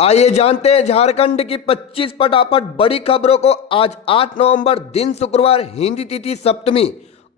आइए जानते हैं झारखंड की 25 फटाफट बड़ी खबरों को। आज 8 नवंबर दिन शुक्रवार, हिंदी तिथि सप्तमी।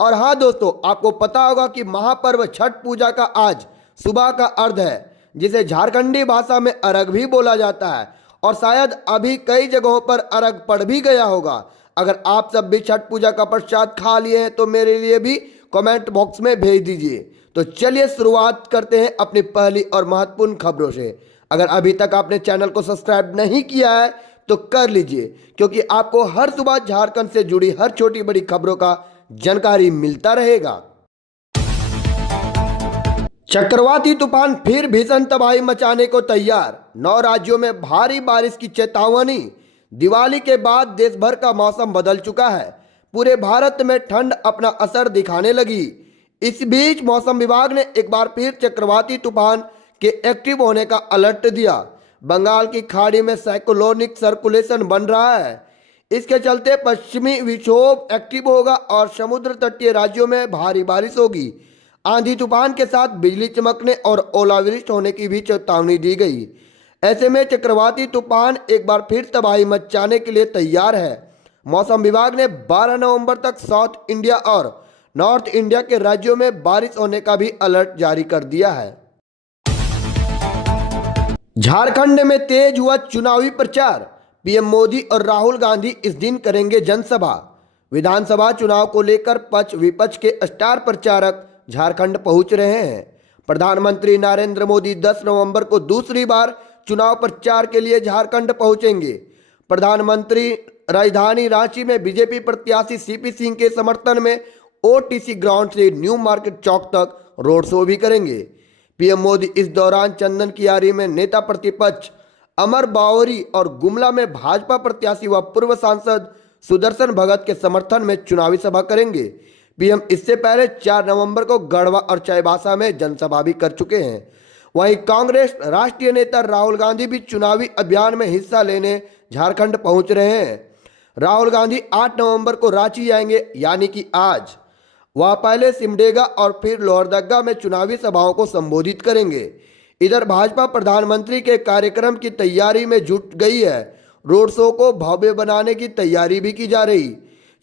और हाँ दोस्तों, आपको पता होगा कि महापर्व छठ पूजा का आज सुबह का अर्घ है, जिसे झारखंडी भाषा में अर्घ भी बोला जाता है। और शायद अभी कई जगहों पर अर्घ पड़ भी गया होगा। अगर आप सब भी छठ पूजा का प्रसाद खा लिए हैं तो मेरे लिए भी कमेंट बॉक्स में भेज दीजिए। तो चलिए शुरुआत करते हैं अपनी पहली और महत्वपूर्ण खबरों से। अगर अभी तक आपने चैनल को सब्सक्राइब नहीं किया है तो कर लीजिए, क्योंकि आपको हर सुबह झारखंड से जुड़ी हर छोटी बड़ी खबरों का जानकारी मिलता रहेगा। चक्रवाती तूफान फिर भीषण तबाही मचाने को तैयार, 9 राज्यों में भारी बारिश की चेतावनी। दिवाली के बाद देश भर का मौसम बदल चुका है। पूरे भारत में ठंड अपना असर दिखाने लगी। इस बीच मौसम विभाग ने एक बार फिर चक्रवाती तूफान के एक्टिव होने का अलर्ट दिया। बंगाल की खाड़ी में साइक्लोनिक सर्कुलेशन बन रहा है। इसके चलते पश्चिमी विक्षोभ एक्टिव होगा और समुद्र तटीय राज्यों में भारी बारिश होगी। आंधी तूफान के साथ बिजली चमकने और ओलावृष्टि होने की भी चेतावनी दी गई। ऐसे में चक्रवाती तूफान एक बार फिर तबाही मचाने के लिए तैयार है। मौसम विभाग ने 12 नवंबर तक साउथ इंडिया और नॉर्थ इंडिया के राज्यों में बारिश होने का भी अलर्ट जारी कर दिया है। झारखंड में तेज हुआ चुनावी प्रचार। पीएम मोदी और राहुल गांधी इस दिन करेंगे जनसभा। विधानसभा चुनाव को लेकर पक्ष विपक्ष के स्टार प्रचारक झारखंड पहुंच रहे हैं। प्रधानमंत्री नरेंद्र मोदी 10 नवंबर को दूसरी बार चुनाव प्रचार के लिए झारखंड पहुंचेंगे। प्रधानमंत्री राजधानी रांची में बीजेपी प्रत्याशी सीपी सिंह के समर्थन में ओटीसी ग्राउंड से न्यू मार्केट चौक तक रोड शो भी करेंगे। पीएम मोदी इस दौरान चंदन कियारी में नेता प्रतिपक्ष अमर बावरी और गुमला में भाजपा प्रत्याशी व पूर्व सांसद सुदर्शन भगत के समर्थन में चुनावी सभा करेंगे। पीएम इससे पहले 4 नवंबर को गढ़वा और चाईबासा में जनसभा भी कर चुके हैं। वहीं कांग्रेस राष्ट्रीय नेता राहुल गांधी भी चुनावी अभियान में हिस्सा लेने झारखंड पहुंच रहे हैं। राहुल गांधी 8 नवंबर को रांची आएंगे, यानी कि आज। वह पहले सिमडेगा और फिर लोहरदगा में चुनावी सभाओं को संबोधित करेंगे। इधर भाजपा प्रधानमंत्री के कार्यक्रम की तैयारी में जुट गई है। रोड शो को भव्य बनाने की तैयारी भी की जा रही।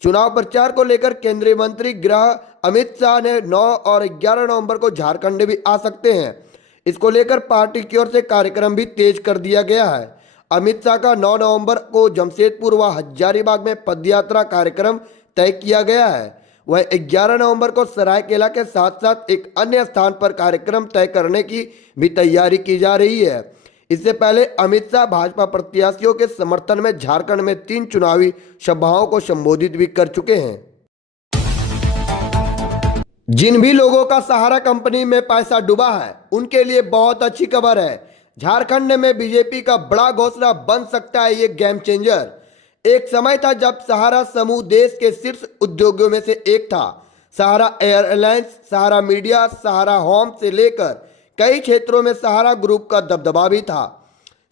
चुनाव प्रचार को लेकर केंद्रीय मंत्री गृह अमित शाह ने 9 और 11 नवंबर को झारखंड भी आ सकते हैं। इसको लेकर पार्टी की ओर से कार्यक्रम भी तेज कर दिया गया है। अमित शाह का 9 नवंबर को जमशेदपुर व हजारीबाग में पदयात्रा कार्यक्रम तय किया गया है। वह 11 नवंबर को सरायकेला के साथ साथ एक अन्य स्थान पर कार्यक्रम तय करने की भी तैयारी की जा रही है। इससे पहले अमित शाह भाजपा प्रत्याशियों के समर्थन में झारखंड में 3 चुनावी सभाओं को संबोधित भी कर चुके हैं। जिन भी लोगों का सहारा कंपनी में पैसा डूबा है, उनके लिए बहुत अच्छी खबर है। झारखंड में बीजेपी का बड़ा घोषणा बन सकता है ये गेम चेंजर। एक समय था जब सहारा समूह देश के शीर्ष उद्योगों में से एक था। सहारा एयरलाइंस, सहारा मीडिया, सहारा होम से लेकर कई क्षेत्रों में सहारा ग्रुप का दबदबा भी था।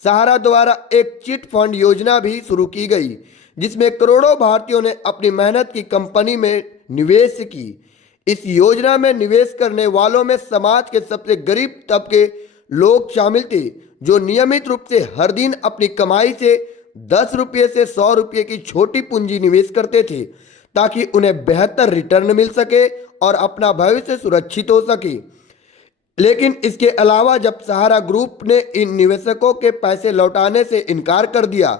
सहारा द्वारा एक चिट फंड योजना भी शुरू की गई, जिसमें करोड़ों भारतीयों ने अपनी मेहनत की कंपनी में निवेश की। इस योजना में निवेश करने वालों में समाज के सबसे गरीब तबके लोग शामिल थे, जो नियमित रूप से हर दिन अपनी कमाई से 10 रुपये से 100 रुपये की छोटी पूंजी निवेश करते थे, ताकि उन्हें बेहतर रिटर्न मिल सके और अपना भविष्य सुरक्षित हो सके। लेकिन इसके अलावा जब सहारा ग्रुप ने इन निवेशकों के पैसे लौटाने से इनकार कर दिया,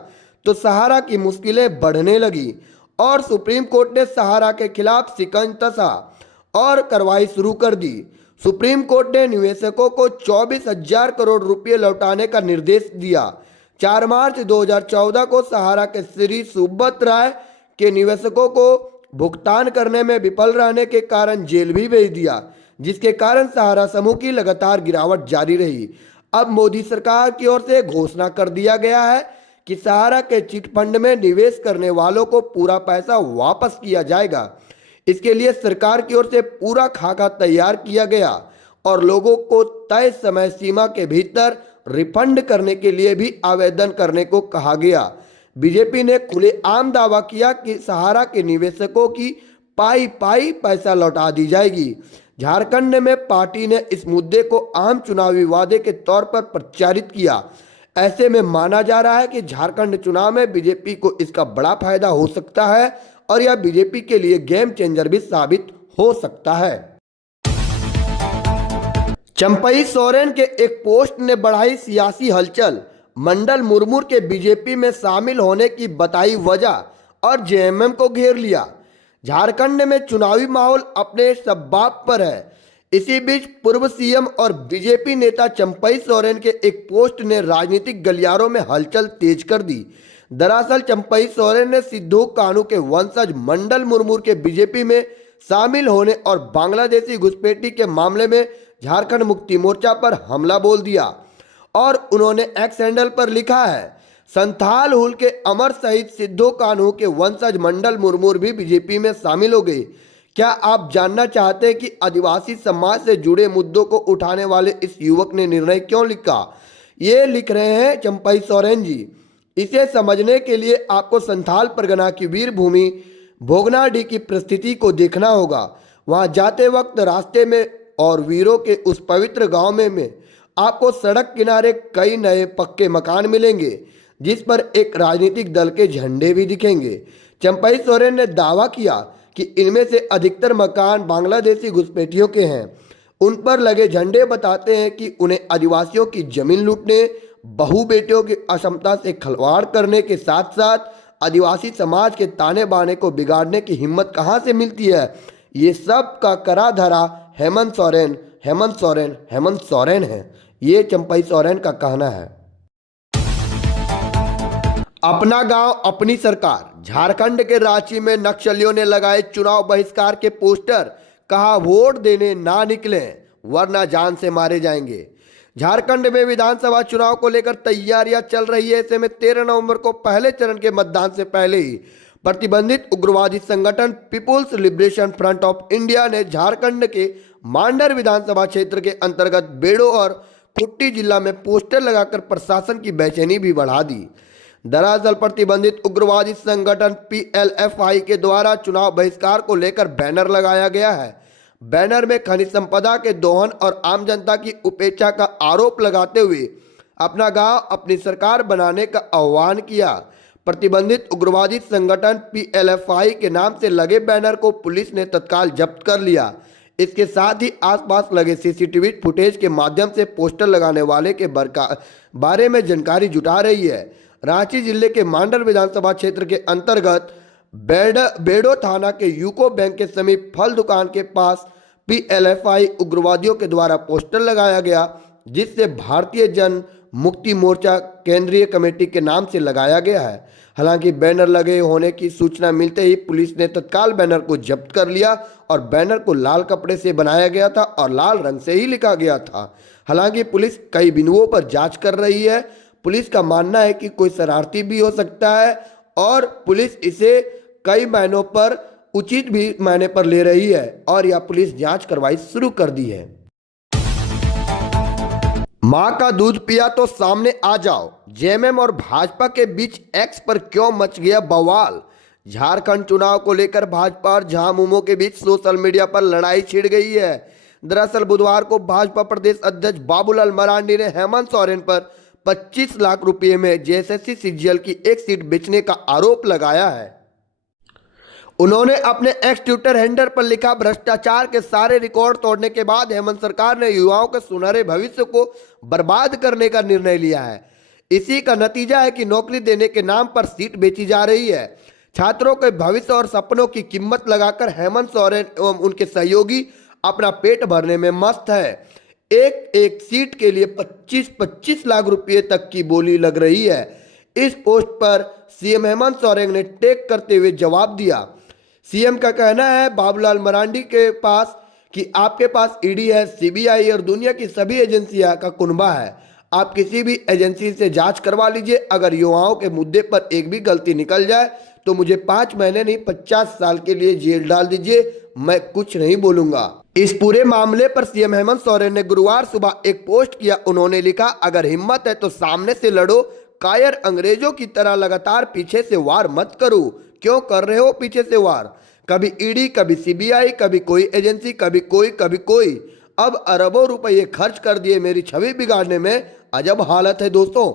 तो सहारा की मुश्किलें बढ़ने लगी और सुप्रीम कोर्ट ने सहारा के खिलाफ शिकंजा और कार्रवाई शुरू कर दी। सुप्रीम कोर्ट ने निवेशकों को 24,000 करोड़ रुपये लौटाने का निर्देश दिया। 4 मार्च 2014 को सहारा के श्री सुब्रत राय के निवेशकों को भुगतान करने में विफल रहने के कारण जेल भी भेज दिया, जिसके कारण सहारा समूह की लगातार गिरावट जारी रही। अब मोदी सरकार की ओर से घोषणा कर दिया गया है कि सहारा के चिट फंड में निवेश करने वालों को पूरा पैसा वापस किया जाएगा। इसके लिए सरकार की ओर से पूरा खाका तैयार किया गया और लोगों को तय समय सीमा के भीतर रिफंड करने के लिए भी आवेदन करने को कहा गया। बीजेपी ने खुलेआम दावा किया कि सहारा के निवेशकों की पाई पाई पैसा लौटा दी जाएगी। झारखंड में पार्टी ने इस मुद्दे को अहम चुनावी वादे के तौर पर प्रचारित किया। ऐसे में माना जा रहा है कि झारखंड चुनाव में बीजेपी को इसका बड़ा फायदा हो सकता है और यह बीजेपी के लिए गेम चेंजर भी साबित हो सकता है। चंपई सोरेन के एक पोस्ट ने बढ़ाई सियासी हलचल, मंडल मुर्मू के बीजेपी में शामिल होने की बताई वजह और जेएमएम को घेर लिया। झारखंड में चुनावी माहौल अपने सबाब पर है। इसी बीच पूर्व सीएम और बीजेपी नेता चंपई सोरेन के एक पोस्ट ने राजनीतिक गलियारों में हलचल तेज कर दी। दरअसल चंपई सोरेन ने सिद्धू कान्हू के वंशज मंडल मुर्मू के बीजेपी में शामिल होने और बांग्लादेशी घुसपैठी के मामले में झारखंड मुक्ति मोर्चा पर हमला बोल दिया और उन्होंने एक्स हैंडल पर लिखा है, संथाल हुल के अमर शहीद सिद्धू कान्हू के वंशज मंडल मुर्मू भी बीजेपी में शामिल हो गए। क्या आप जानना चाहते हैं कि आदिवासी समाज से जुड़े मुद्दों को उठाने वाले इस युवक ने निर्णय क्यों लिखा? ये लिख रहे हैं चंपई सोरेन जी। इसे समझने के लिए आपको संथाल परगना की वीर भूमि भोगनाडीह की परिस्थिति को देखना होगा। वहां जाते वक्त रास्ते में और वीरों के उस पवित्र गांव में आपको सड़क किनारे कई नए पक्के मकान मिलेंगे जिस पर एक राजनीतिक दल के झंडे भी दिखेंगे। चंपई सोरेन ने दावा किया कि इनमें से अधिकतर मकान बांग्लादेशी घुसपैठियों के हैं। उन पर लगे झंडे बताते हैं कि उन्हें आदिवासियों की जमीन लूटने, बहू बेटियों की अक्षमता से खिलवाड़ करने के साथ साथ आदिवासी समाज के ताने बाने को बिगाड़ने की हिम्मत कहां से मिलती है। ये सब का करा धरा हेमंत सोरेन है। ये चंपई सोरेन का कहना है। अपना गांव अपनी सरकार। झारखंड के रांची में नक्सलियों ने लगाए चुनाव बहिष्कार के पोस्टर, कहा वोट देने ना निकलें वरना जान से मारे जाएंगे। झारखंड में विधानसभा चुनाव को लेकर तैयारियां चल रही है। ऐसे में 13 नवंबर को पहले चरण के मतदान से पहले ही प्रतिबंधित उग्रवादी संगठन People's Liberation Front of India ने झारखंड के मांडर विधानसभा क्षेत्र के अंतर्गत बेड़ो और खूंटी जिला में पोस्टर लगाकर प्रशासन की बेचैनी भी बढ़ा दी। दरअसल प्रतिबंधित उग्रवादी संगठन पीएलएफआई के द्वारा चुनाव बहिष्कार को लेकर बैनर लगाया गया है। बैनर में खनिज संपदा के दोहन और आम जनता की उपेक्षा का आरोप लगाते हुए अपना गांव अपनी सरकार बनाने का आह्वान किया। प्रतिबंधित उग्रवादी संगठन पीएलएफआई के नाम से लगे बैनर को पुलिस ने तत्काल जब्त कर लिया। इसके साथ ही आसपास लगे सीसीटीवी फुटेज के माध्यम से पोस्टर लगाने वाले के बारे में जानकारी जुटा रही है। रांची जिले के मांडर विधानसभा क्षेत्र के अंतर्गत बेड़ो थाना के यूको बैंक के समीप फल दुकान के पास पीएलएफआई उग्रवादियों के द्वारा पोस्टर लगाया गया, जिससे भारतीय जन मुक्ति मोर्चा केंद्रीय कमेटी के नाम से लगाया गया है। हालांकि बैनर लगे होने की सूचना मिलते ही पुलिस ने तत्काल बैनर को जब्त कर लिया और बैनर को लाल कपड़े से बनाया गया था और लाल रंग से ही लिखा गया था। हालांकि पुलिस कई बिंदुओं पर जांच कर रही है। पुलिस का मानना है कि कोई शरारती भी हो सकता है और पुलिस इसे कई मायनों पर उचित भी मायने पर ले रही है और यह पुलिस जांच कार्रवाई शुरू कर दी है। मां का दूध पिया तो सामने आ जाओ। जेएमएम और भाजपा के बीच एक्स पर क्यों मच गया बवाल। झारखंड चुनाव को लेकर भाजपा और झामुमो के बीच सोशल मीडिया पर लड़ाई छिड़ गई है। दरअसल बुधवार को भाजपा प्रदेश अध्यक्ष बाबूलाल मरांडी ने हेमंत सोरेन पर 25 लाख रुपए में जेएसएससी सीजीएल की एक सीट बेचने का आरोप लगाया है। उन्होंने अपने एक्स ट्विटर हैंडल पर लिखा, भ्रष्टाचार के सारे रिकॉर्ड तोड़ने के बाद हेमंत सरकार ने युवाओं के सुनहरे भविष्य को बर्बाद करने का निर्णय लिया है। इसी का नतीजा है कि नौकरी देने के नाम पर सीट बेची जा रही है। छात्रों के भविष्य और सपनों की कीमत लगाकर हेमंत सोरेन एवं उनके सहयोगी अपना पेट भरने में मस्त है। एक एक सीट के लिए 25-25 लाख रुपए तक की बोली लग रही है। इस पोस्ट पर सीएम हेमंत सोरेन ने टैग करते हुए जवाब दिया। सीएम का कहना है बाबूलाल मरांडी के पास कि आपके पास ईडी है, सीबीआई और दुनिया की सभी एजेंसियां का कुनबा है। आप किसी भी एजेंसी से जांच करवा लीजिए। अगर युवाओं के मुद्दे पर एक भी गलती निकल जाए तो मुझे 5 महीने नहीं 50 साल के लिए जेल डाल दीजिए, मैं कुछ नहीं बोलूंगा। इस पूरे मामले पर सीएम हेमंत सोरेन ने गुरुवार सुबह एक पोस्ट किया। उन्होंने लिखा, अगर हिम्मत है तो सामने से लड़ो, कायर अंग्रेजों की तरह लगातार पीछे से वार मत करो। क्यों कर रहे हो पीछे से वार? कभी ईडी, कभी सीबीआई, कभी कोई एजेंसी, कभी कोई। अब अरबों रुपये खर्च कर दिए मेरी छवि बिगाड़ने में। अजब हालत है दोस्तों।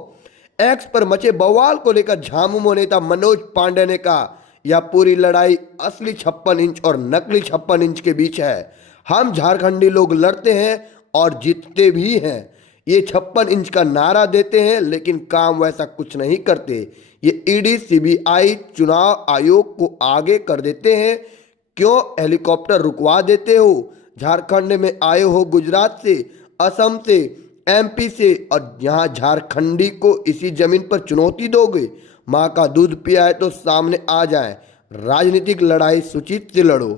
एक्स पर मचे बवाल को लेकर झामुमो नेता मनोज पांडे ने कहा, यह पूरी लड़ाई असली 56 इंच और नकली 56 इंच के बीच है। हम झारखंडी लोग लड़ते हैं और जीतते भी हैं। ये 56 इंच का नारा देते हैं लेकिन काम वैसा कुछ नहीं करते। ये ईडी सीबीआई चुनाव आयोग को आगे कर देते हैं। क्यों हेलीकॉप्टर रुकवा देते हो? झारखंड में आए हो गुजरात से, असम से, एमपी से, और यहाँ झारखंडी को इसी जमीन पर चुनौती दोगे? माँ का दूध पिया है तो सामने आ जाए। राजनीतिक लड़ाई सुचित से लड़ो।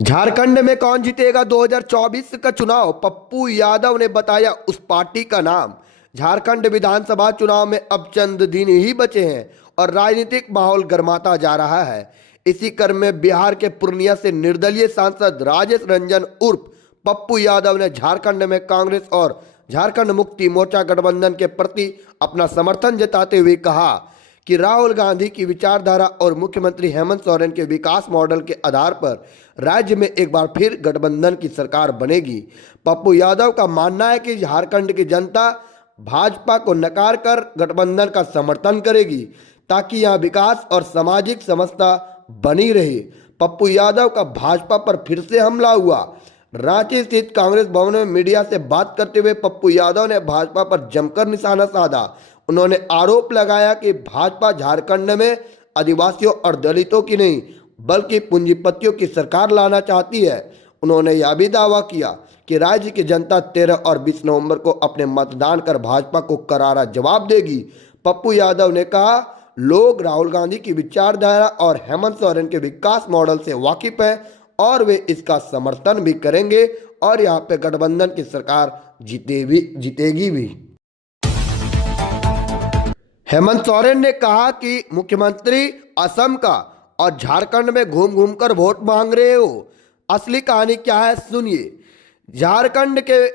झारखंड में कौन जीतेगा 2024 का चुनाव? पप्पू यादव ने बताया उस पार्टी का नाम। झारखंड विधानसभा चुनाव में अब चंद दिन ही बचे हैं और राजनीतिक माहौल गर्माता जा रहा है। इसी क्रम में बिहार के पूर्णिया से निर्दलीय सांसद राजेश रंजन उर्फ पप्पू यादव ने झारखंड में कांग्रेस और झारखंड मुक्ति मोर्चा गठबंधन के प्रति अपना समर्थन जताते हुए कहा कि राहुल गांधी की विचारधारा और मुख्यमंत्री हेमंत सोरेन के विकास मॉडल के आधार पर राज्य में एक बार फिर गठबंधन की सरकार बनेगी। पप्पू यादव का मानना है कि झारखंड की जनता भाजपा को नकार कर गठबंधन का समर्थन करेगी ताकि यहां विकास और सामाजिक समता बनी रहे। पप्पू यादव का भाजपा पर फिर से हमला हुआ। रांची स्थित कांग्रेस भवन में मीडिया से बात करते हुए पप्पू यादव ने भाजपा पर जमकर निशाना साधा। उन्होंने आरोप लगाया कि भाजपा झारखंड में आदिवासियों और दलितों की नहीं बल्कि पूंजीपतियों की सरकार लाना चाहती है। उन्होंने यह भी दावा किया कि राज्य की जनता 13 और 20 नवंबर को अपने मतदान कर भाजपा को करारा जवाब देगी। पप्पू यादव ने कहा, लोग राहुल गांधी की विचारधारा और हेमंत सोरेन के विकास मॉडल से वाकिफ हैं और वे इसका समर्थन भी करेंगे और यहाँ पे गठबंधन की सरकार जीतेगी भी। हेमंत सोरेन ने कहा कि मुख्यमंत्री असम का और झारखंड में घूम घूम कर वोट मांग रहे हो। असली कहानी क्या है सुनिए। झारखंड के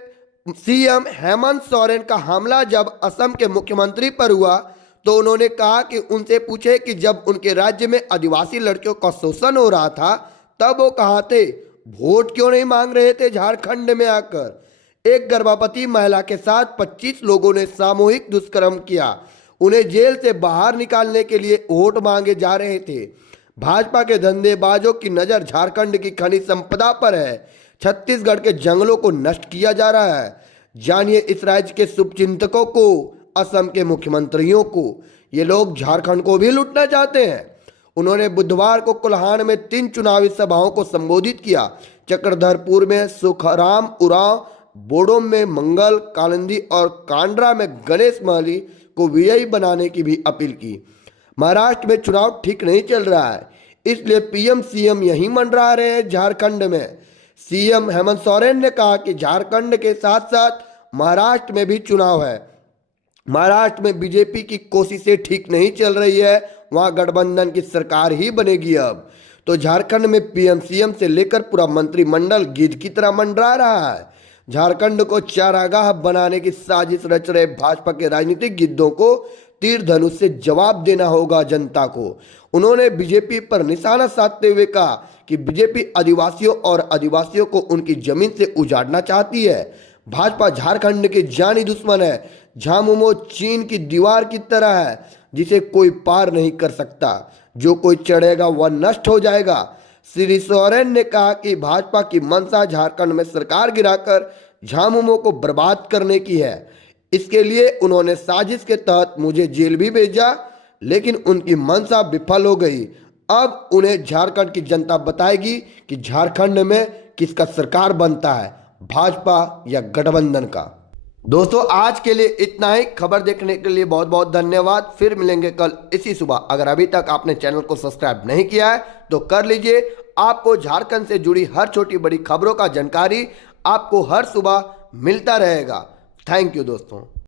सीएम हेमंत सोरेन का हमला जब असम के मुख्यमंत्री पर हुआ तो उन्होंने कहा कि उनसे पूछे कि जब उनके राज्य में आदिवासी लड़कियों का शोषण हो रहा था तब वो कहाँ थे, वोट क्यों नहीं मांग रहे थे झारखंड में आकर। एक गर्भवती महिला के साथ 25 लोगों ने सामूहिक दुष्कर्म किया। उन्हें जेल से बाहर निकालने के लिए वोट मांगे जा रहे थे। भाजपा के धंधेबाजों की नजर झारखंड की खनिज संपदा पर है। छत्तीसगढ़ के जंगलों को नष्ट किया जा रहा है। जानिए इस राज्य के शुभचिंतकों को, असम के मुख्यमंत्रियों को। ये लोग झारखंड को भी लूटना चाहते हैं। उन्होंने बुधवार को कोल्हान में 3 चुनावी सभाओं को संबोधित किया। चक्रधरपुर में सुखराम उरांव, बोडो में मंगल कालिंदी और कांड्रा में गणेश महली को विजयी बनाने की भी अपील की। महाराष्ट्र में चुनाव ठीक नहीं चल रहा है, इसलिए पीएम सीएम यहीं मंडरा रहे हैं झारखंड में। सीएम हेमंत सोरेन ने कहा कि झारखंड के साथ साथ महाराष्ट्र में भी चुनाव है। महाराष्ट्र में बीजेपी की कोशिशें ठीक नहीं चल रही है, वहां गठबंधन की सरकार ही बनेगी। अब तो झारखंड में पीएम सीएम से लेकर पूरा मंत्रिमंडल गिद्ध की तरह मंडरा रहा है। झारखंड को चारागाह बनाने की साजिश रच रहे भाजपा के राजनीतिक गिद्धों को तीर धनुष से जवाब देना होगा जनता को। उन्होंने बीजेपी पर निशाना साधते हुए कहा कि बीजेपी आदिवासियों और आदिवासियों को उनकी जमीन से उजाड़ना चाहती है। भाजपा झारखंड के जानी दुश्मन है। झामुमो चीन की दीवार की तरह है जिसे कोई पार नहीं कर सकता। जो कोई चढ़ेगा वह नष्ट हो जाएगा। श्री सोरेन ने कहा कि भाजपा की मंशा झारखंड में सरकार गिराकर झामुमो को बर्बाद करने की है। इसके लिए उन्होंने साजिश के तहत मुझे जेल भी भेजा, लेकिन उनकी मंशा विफल हो गई। अब उन्हें झारखंड की जनता बताएगी कि झारखंड में किसका सरकार बनता है, भाजपा या गठबंधन का। दोस्तों आज के लिए इतना ही। खबर देखने के लिए बहुत बहुत धन्यवाद। फिर मिलेंगे कल इसी सुबह। अगर अभी तक आपने चैनल को सब्सक्राइब नहीं किया है तो कर लीजिए। आपको झारखंड से जुड़ी हर छोटी बड़ी खबरों का जानकारी आपको हर सुबह मिलता रहेगा। थैंक यू दोस्तों।